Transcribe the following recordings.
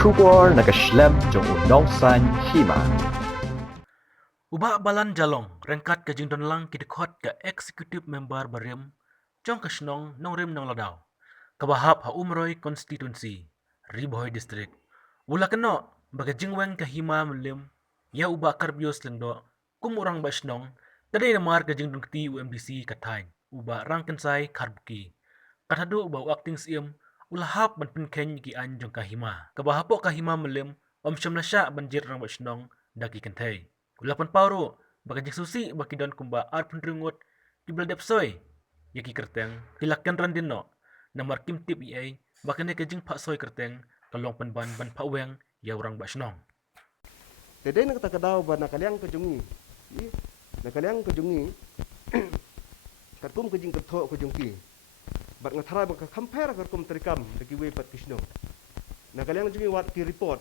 出国那个 slam 中午农山戏嘛。Ubah balan jalong, rengkat ke jingdon lang kidekot ke executive member barim, jong ke senong nong rim nong ladau. Kabahap ha umroy constituency, riboy district. Wala keno, baga jingweng ke hima melim, ya ubah karbios lendo, kumurang ba senong, tadi namar ke jingdon keti UMDC katay, ubah rangkensay karbuki. Katado ubah acting siem, ulahap ban pinkeng ki an jong kahima. Kabahapo kahima melim, syam na siya banjir rang ba senong, daki kentay. Ulapan pauro, baka jik susi baki don kumba art penringut di beladap soy. Yaki kerteng, hilakan randin no. Namar kim tip iay, baka ne kajing pak soy kerteng, kalong penban ban pak weng, ya orang basnong. Jadi nak kata kadau ba nakaliang kejungi. Nakaliang kejungi. Katkum kejing ketok kejungki. Bat ngathara ba compare katkum terikam deki we pat kisno. Nakaliang jungi wat ki report.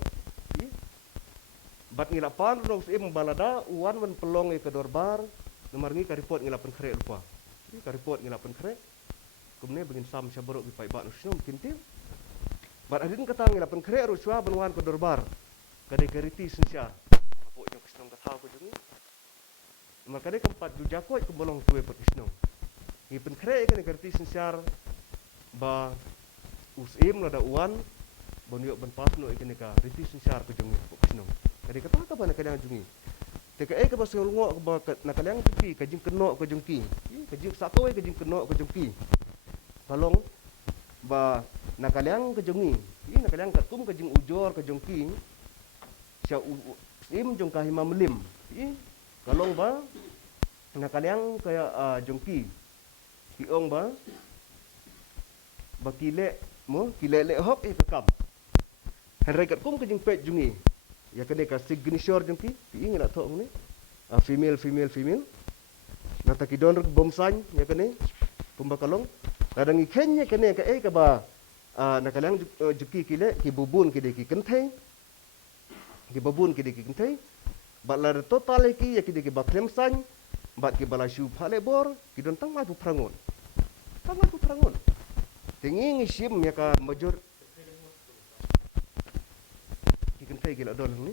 Bat ngilapan rong im balada uan wan pelong ke dorbar nomor ni ka report ngilapan kre lupa. Ka report ngilapan kre. Kumne begin sam saborok bi pai ba nusno kintil. Bat adin kata ngilapan kre ruswa banwan ke dorbar. Kade keriti sensia. Apo yang kisno kata ko jungi. Nomor kade keempat du jakoi ke bolong tuwe pat kisno. Ngipen kre ke keriti sensia ba usim lada uan bonyo ban pasno ikene ka riti sensia ko jungi kisno. Kadi kata apa nak kalian jungi? Teka ke pasal ngok ke nak kalian jungi kajing kenok ke jungki. Kajing satu kajing kenok ke jungki. Tolong ba nak kalian ke jungi. Nak kalian katum kajing ujor ke jungki. Sia im jong kahima melim. Kalong ba nak kalian kaya jungki. Kiong ba bakile mo kilele hop kekam. Henry katum kajing pet jungi. Ya kene ka signature jengki pi ngila thok ni female nata ki don bom san ya kene pembakalong kadang ikenya kene ka ka ba nakalang juki kile ki bubun ki de ki kenthe ki bubun ki de ki kenthe balar total ki ya ki de ki baklem san bat ki bala shu phale bor ki don tang mai pu prangon tingi ngisim ya ka major kentay gila don ni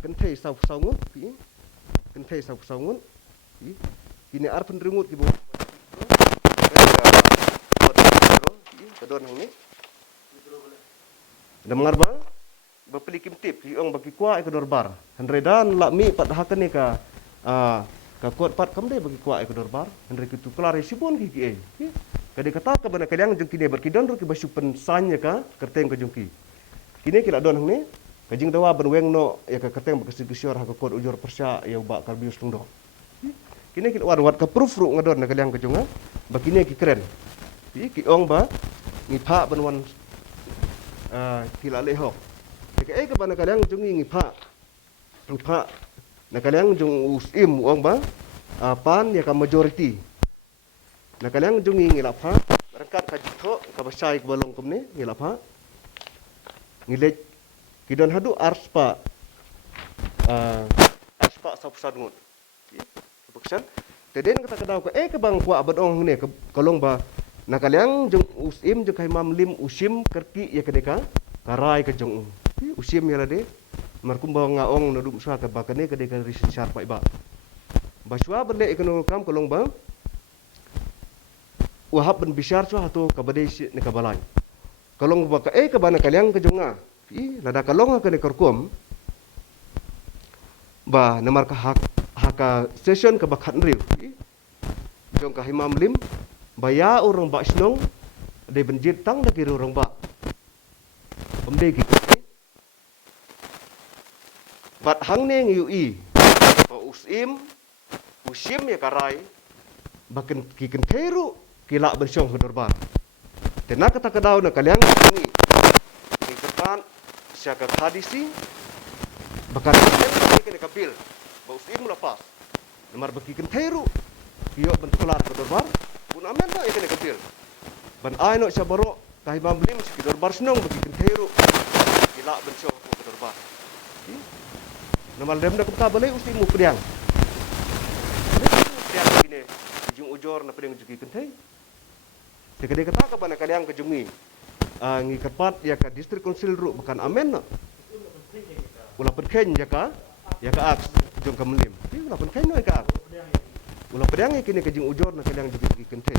kentay sau ngut pi kentay sau ngut pi kini ar penringut ki bo ka don ni dengar ba bapeli kim tip ki ong bagi kwa ke dorbar hanredan la mi pat hakan ni ka kot pat kamde bagi kwa ke dorbar hanre ki tu klare sibon ki kadi kata ka bana kaliang jengki ne berkidon ru ki basu pensanya ka kerteng ka jengki kini kila don hne kajing dawa ban weng no ya ka kerteng bakasi gisior ha ka kod ujur persya ya ba karbius tungdo kini kila wan wat ka proof ru ngadon na kaliang ka jonga bakine ki keren ki ong ba ngi pha ban wan kila leho ka bana kaliang jungi ngi pha na kaliang jung usim ong ba pan ya ka majority na kaliang jungi ngilap ha rangkat ka jitho ka basai ka balong kumne ngilap ha ngilej kidon hadu arspa sa pusadngun baksan teden kata kadau ka ke bang kwa badong ne kalong ba na kaliang jung usim jung kai mamlim usim kerki ya kedeka karai ka jung usim ya lade markum ba ngaong nadum sa ka bakane kedeka risin syar pai ba baswa bende ekonom kam kalong ba wahab ben bisyar so hatu kabade ne kabalai kalong ba ka bana kaliang ka junga lada kalong ka ne korkom ba namar ka haka session ka bakhan riu jong ka himam lim baya urang ba snong de benjit tang da ki urang ba pemde ki bat hang ne ngi ui ba usim ya karai baken ki kenteru kila bensyong ke dorbar. Tena kata kadau na kaliang ini. Ini depan siaga hadisi bakal kene kapil. Bau sim lepas. Nomor bagi kenteru. Kio bentular ke dorbar. Pun amen tak kene kapil. Ban ai no sabaro kai mamlim ke dorbar senong bagi kenteru. Kila bensyong ke dorbar. Nomor dem na kumta balai usti mu priang. Priang kene ujung ujor na priang juki kentei. Sekadai kata ka bana kaliang kejungi. Ngi kapat ya ka district council ru bukan amen na. Ulah perken ya ka ak jong ka melim. Ulah perken no ka ak. Ulah pedang kini kejing ujor na kaliang juga gi kente.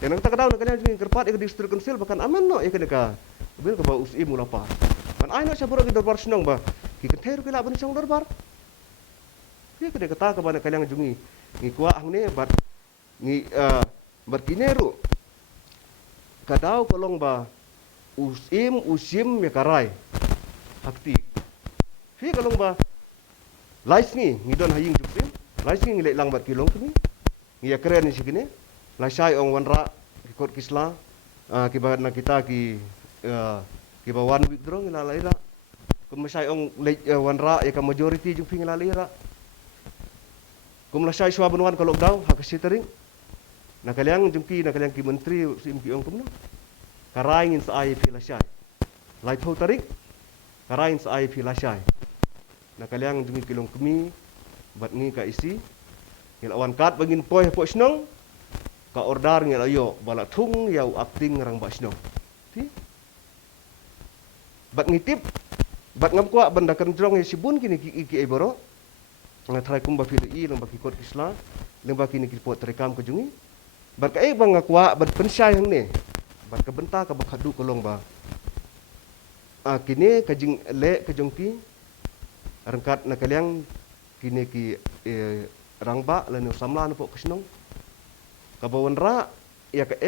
Dan nak kadau na kaliang jung kapat ya ka district council bukan amen no ya ka. Bil ka ba usi mula pa. Kan ai no saburo gi dorbar senong ba. Ki kente ru kila ban song dorbar. Dia kena kata ka bana kaliang jungi. Ngi kuah hang ne bat ngi berkineru kadau kolong ba usim ya karai hakti fi kolong ba lais ngi don haying jupsim lais ngi le lang bat kilong kini ngi ya keren si kini la sai ong wanra ki kot kisla ki ba na kita ki ba one week drong la laira kum sai ong le wanra ya ka majority jupi ngi la laira kum la sai swa banwan kolok dau hakasitering na kaliang jumki na kaliang ki menteri sim ki ong kumna karaingin sa ai pi lasai lai thau tarik karaingin sa ai pi lasai na kaliang jumki kilong kemi bat ngi ka isi ngelawan kat bangin poi po snong ka ordar ngel ayo bala thung yau acting rang ba snong ti bat ngitip bat ngam kwa banda kan drong sibun kini ki boro na try kum ba fi i lang ba ki kot kisla lang ba kini ki pot rekam ko jungi Barkai bang akwa berpensyai hang ni. Barka benta ka bakhadu kolong ba. Kini kajing le kajongki rangkat na kaliang kini ki rangba lanu samla na po kasnong. Kabawan ra ya ka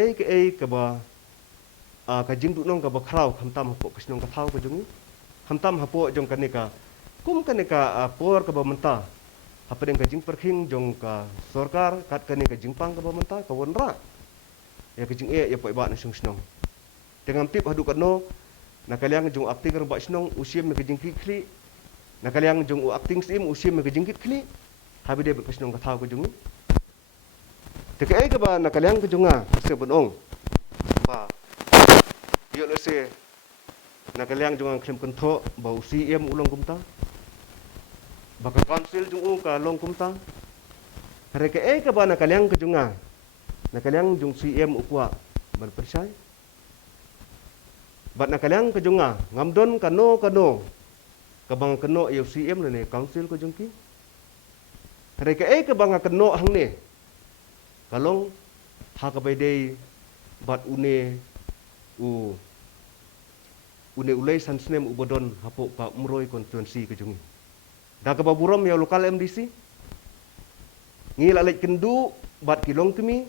ba kajing du nong ka bakraw hamtam po kasnong ka thau kajongi. Hamtam hapo jong kanika. Kum kanika por ka ba menta. Apa yang kajing perkhing jong ka sorkar kat kani kajing pang ka bamenta ka wonra ya kajing ya poi ba na sung snong dengan tip hadu katno na kaliang jong acting ro ba snong usim me kajing kikli na kaliang jong acting sim usim me kajing kikli habi de ka snong ka thau ka jong te ka ba na kaliang ka jonga se bonong ba yo le se na kaliang jong klem kontho ba usi em ulong kumta baka council jung ka long kumta hareke ka ba na kaliang ka junga na kaliang jung CM ukwa berpersai bat na kaliang ka junga ngamdon kano ka bang kano yo CM ne council ko jungki hareke ka bang kano hang ne kalong ha ka bai dei bat une ulai sansnem ubodon hapo ka umroi konstituensi ka jungi dah ke baburam ya lokal MDC ngila lek kendu bat kilong kemi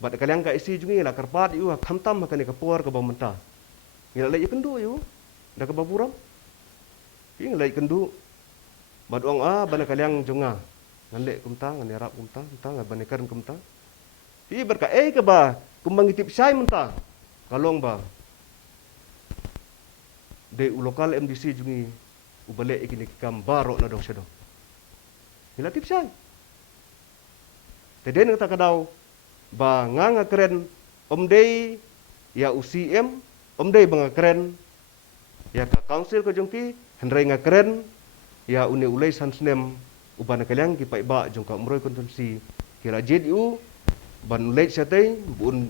bat kaliang ka isi jungi la karpat yu khamtam makane ka por ka bamenta ngila lek kendu yu dah ke baburam ngila lek kendu bat ong bana kaliang jonga ngalek kumta ngane rap kumta ngabane karan kumta ti berka ke ba kumbang itip sai menta kalong ba de lokal MDC jungi ubale ikini kam baro na dong sedong. Hila tip sai. Teden kata kadau ba nga keren omdei ya UCM omdei bang keren ya ka council ko jongki hendrai nga keren ya une ulai sansnem ubana kaliang ki pai ba jong ka umroi konstitusi kira JDU ban ulai satai bun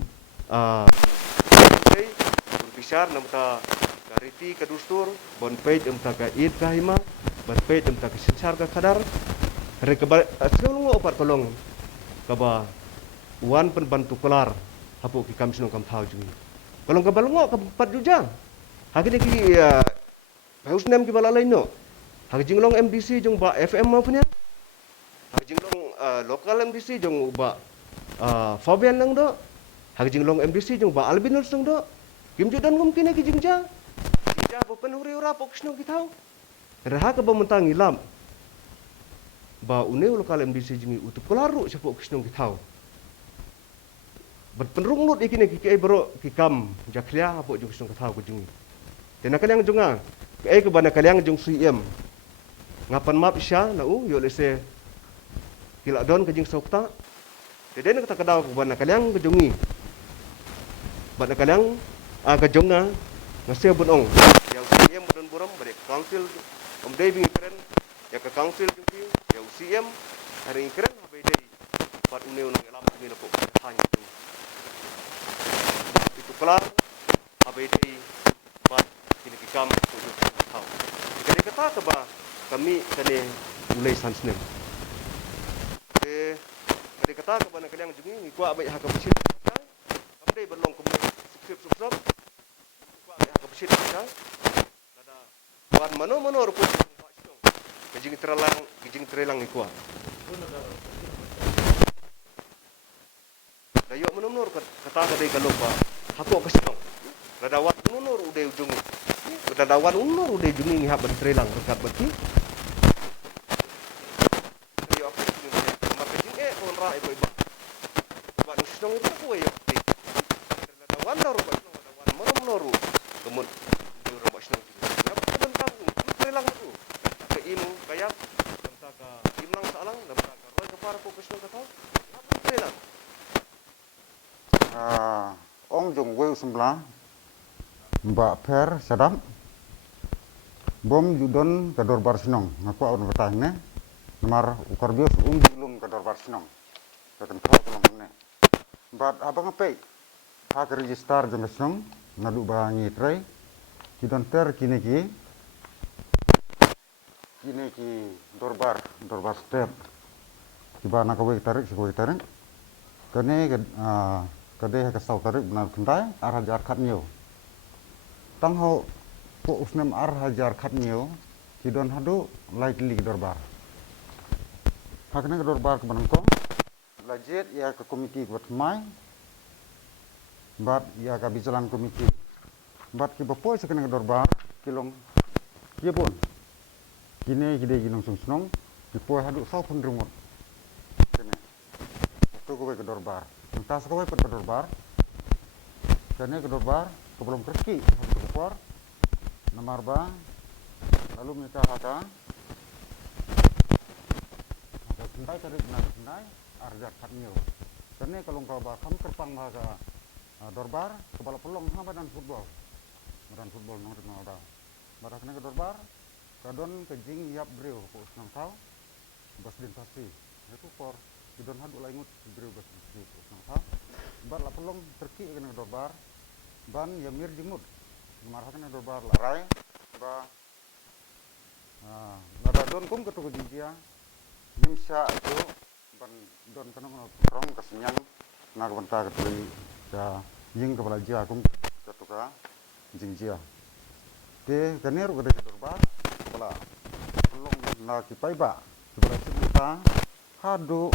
pisar namta kariti kadustur bon page emta ka id kahima bon page emta ka sensar ka kadar re ka selungo opat kolong ka ba uan pen bantu kelar hapo ki kam sinong kam thau jungi kolong ka balungo ka pat juja hakini ki hausnem ki bala laino hak jinglong MDC jong ba FM ma punya hak jinglong lokal MDC jong ba Fabian nang do hak jinglong MDC jong ba Albinus nang do kim judan ngum kini ki jingja ja bopen huri ora pokisno kitau reha ka bamentang ilam ba une lokal MDC jingi utup kelaru siapa pokisno kitau berpenrung lut ikine ki bro ki kam jaklia apa jung kisno kitau ko jingi tenakan yang junga ke bana kaliang jung CM ngapan map isya na yo lese kila don ke jing sokta teden kata kadau ko bana kaliang ke jungi bana kaliang ka jonga ngasih bunong yang CM budon buram bade council omdei bingi keren ya ka council jungki ya CM hari keren habai dei pat une unang elam kini na po hanya kelar abedi bat kini kikam untuk tahu. Jadi kata keba kami kene mulai sansnem. Jadi kata keba nak kalian jungi ni kuat baik hak bersih. Kami berlong kami subscribe. Kuat baik hak bersih dah. Ada wan mano rupa kejing terelang ni kuat. Dayo menunur kata kadai kalau ba hako kasino. Radawan menunur udah ujung. Radawan unur udah ujung ni hak bertrelang rekat beki. Dayo apa ni maka jing kon ra ibu. Ba nusnong itu ko yo. Radawan daru ba radawan menunur. Kemun di rumah senang. Apa pun kamu trelang tu. Ke imu kayak damta ka imlang salang damta ka roy ka para ko kasino ka tau. Apa trelang. Ong jong weu sembla Mbak Per Sadam Bom judon kador bar sinong ngaku aun betahne nomor ukar bios belum kador bar sinong katen kau tolong ne bat abang ape hak register jong sinong ngadu bangi trai judon ter kini ki dorbar step tiba nak kowe tarik kene kadeh ke sau tarik benar kendai arah jar khat nhiều tang ho ko usnem arah jar khat nhiều kidon hadu likely dorbar hakne dorbar ke banangkong lajet ya ke komiti buat mai bat ya ke bijalan komiti bat ki bapoi sekene dorbar kilong kiebon kine kide ginong sungsnong dipoi hadu sau pun rumot kene tu ko ke dorbar entah sekolah pun kedorbar, karena kedorbar sebelum kerki kedorbar, nomor ba, lalu mereka haka kendai tadi benar kendai, arjar katnyo. Karena kalau kau bakam kerpang bahasa dorbar, kepala pelong sama dan football nomor dah. Barang kena kedorbar, kadon kejing yap breu, kau senang tahu, bas dintasi, itu kor. Kidon hadu la ingut beriu bas di nang bar la pelong terki kena dorbar ban yamir jingmut marah kena dorbar larai ba nada don kum ketu jinjia nimsa itu ban don kena rong kesenyang nak benta ketui ya ying kepala jia kum ketuka jinjia de kener gede dorbar kepala pelong na kipai ba kepala kita hadu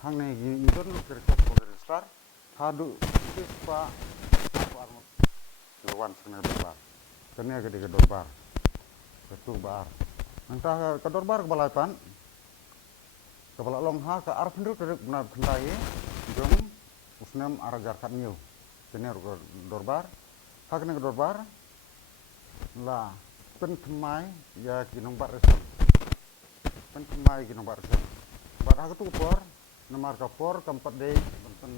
hang ne gidon kerja register hadu kispa warmo lawan senar bar kene gede dorbar betul bar entah ke dorbar kebalaipan kepala long ha ke arah penduduk dari benar kendai jong usnam arajar katnyo kene dorbar ha kene dorbar la pen thmai ya kinong bar reson pen thmai kinong bar reson bar ha tu por nomor kapor keempat day benten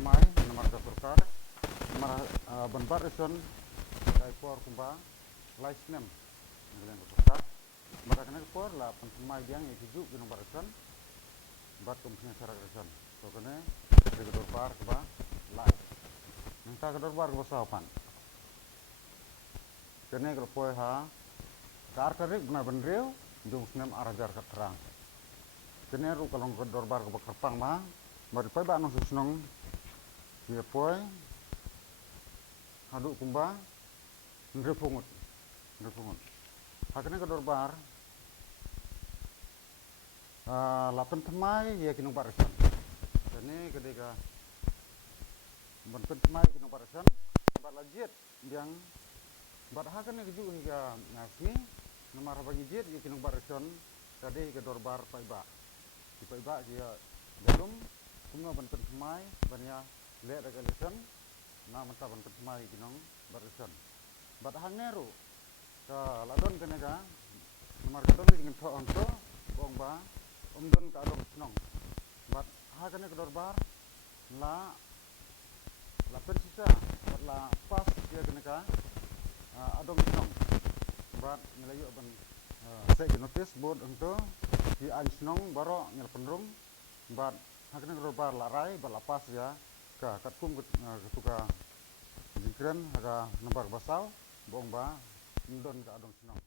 mai nomor kapurkar nomor benbar reson kai por kumba license dengan kapurkar mara kena kapor la pentemai yang ikiju ke nomor reson bat kumpunya syarat reson so kene ke dorbar kuba live minta ke dorbar kuba sapan kene kalau poe ha kar tarik benar benreu jung snem arajar kat terang kene ru kalau ke dorbar ke kerpang ma mari pai ba nong susnong dia poi hadu kumba ndrepungut hakene ke dorbar lapen temai ya kinong barasan kene kedeka ben temai kinong barasan bat lajet yang bat hakene keju hingga ngasni nomor bagi jet ya kinong barasan tadi ke dorbar pai ba Iba dia belum kumna banten semai banya le regulation na menta banten semai kinong barusan bat hangeru ka ladon kenega nomor kadon dengan tho onto bong ba umdon ka adong snong bat ha kene ke dorbar la pensisa la pas dia kenega adong snong bat ngelayu ban saya notice board untuk di ansnong baro nyel penrum bat hakne dorbar larai balapas ya katkum ketuka jingkren aga nembar basau bong ba ndon ga adong senong